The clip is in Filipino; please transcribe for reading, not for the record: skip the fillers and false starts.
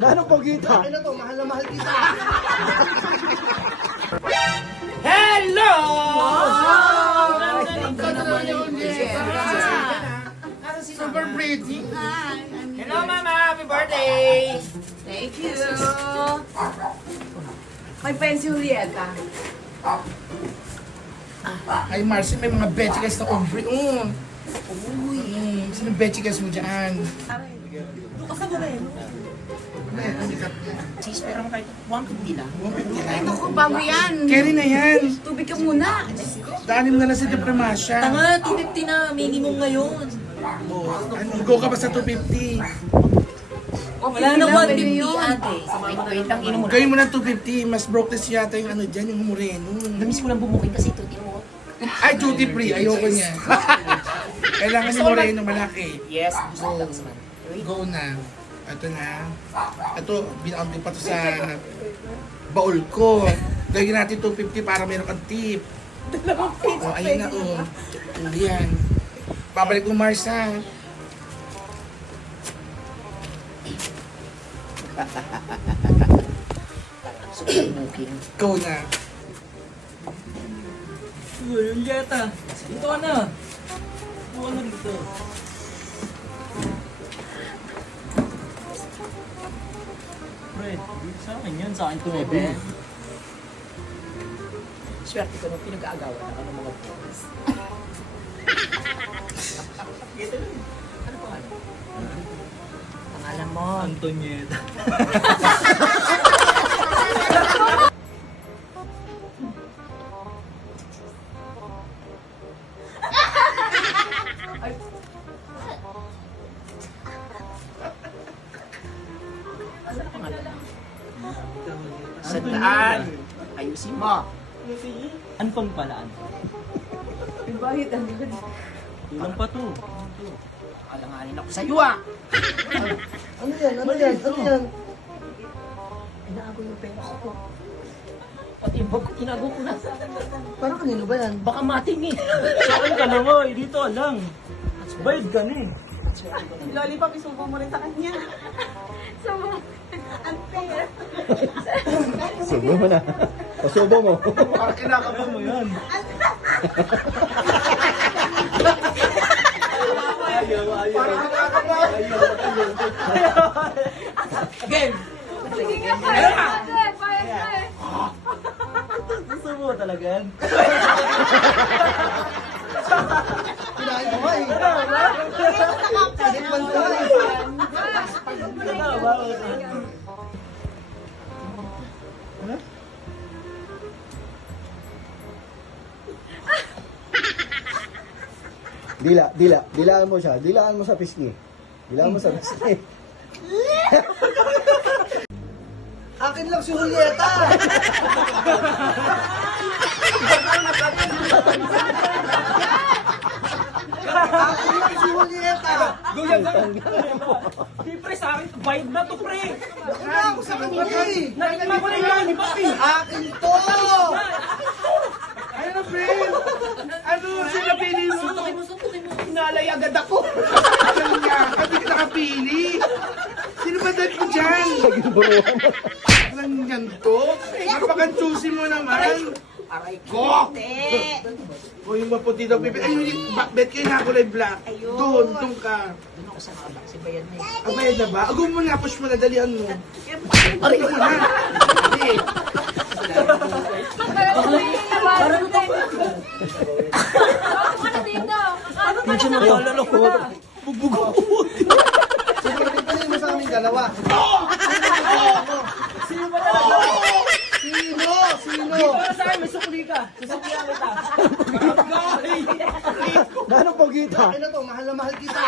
Gano'ng pogita? Ano to, mahal na mahal kita. Hello! Super pretty. Hello, Mama! Happy birthday! Thank you. My friend Julieta. Ay, Marcy, may mga bechikas na ombre. Uy. Sino bechikas mo dyan? Sis, pero kahit 150 lang. Ito ko, bago yan. Carry na yan. Tubig ka muna. Daanin mo na lang sa Depremasya. Tanga, 250 na minimum ngayon. Go ka ba sa 250? Wala na 150 ate. Wait lang, inom mo na. Gawin mo ng 250. Mas broke test yata yung ano dyan, yung moreno. Namiss ko lang bumukin kasi ito, mo. Ay, duty free. Ayoko niya. Kailangan yung moreno malaki. Yes, gusto ko lang naman. Go na. Ito na. Ito, binambi pa to sa baul ko. Gawin natin 250 para meron kang tip. Oh, ayun na, oh. Ayan. Babalik mo, Mars, ha? Super booking. Go na. Julieta, dito ka na. Dito ka na dito. Fred, sa akin yan. Sa akin ito, Bebe. Swerte ko nung pinag-aagawan ako ng mga boys. Ano pangalan? Pangalan mo? Antonieta. Sandaan! Ayusin mo! Anton pala, Anton. Bakit ang ganda? Kulang pa to. Alanganin ako sa'yo ah! Ano yan? Ano yan? Ano yan? Inago yung pera ko. Pati yung bag ko, tinago ko na. Parang kanino ba yan? Baka mating eh. Sa akin ka lang, oh. Dito lang. Bayad ka na eh. Lollipop, isubo mo rin sa kanya. Subo. Unfair. Subo mo na. Pasubo mo. Parang kinakabahan mo yan. Ayaw. Parang kinakabahan. Game! Gusto mo talaga yan? Kinain ko nga eh. Tikman ko nga eh. Dilaan mo siya. Dilaan mo sa pisngi. Dilaan mo sa pisngi. Akin lang si Julieta! Akin lang si Julieta! Siyempre sa akin, bayad na to, pre. Wala ako sa kanila eh! Nakikita ko na yung lipat eh. Akin to! Ayun na, friend! Ano sinapili mo? Suntukin mo. Inalay agad ako! Ano nga? Kami nakapili! Sino ba dad ko dyan? Alam niyan to? Napaka-juicy mo naman! Aray Ko! O yung maputi daw, pipi. Ayun, bet kayo na kulay black. Doon ka. Doon ako sa kabak, si Bayan na eh. Abayad na ba? Agum mo na, push mo na, dalian mo. Aray mo na! Hindi. Parang ito. Medyo naalala ko. Bugbog ako. Sino mo sa aming dalawa? Sino ba talaga? Sino? Sino? Para sa akin, may sukli ka. Sasuklihan kita. Gano'ng pogita? Ano to? Mahal na mahal kita.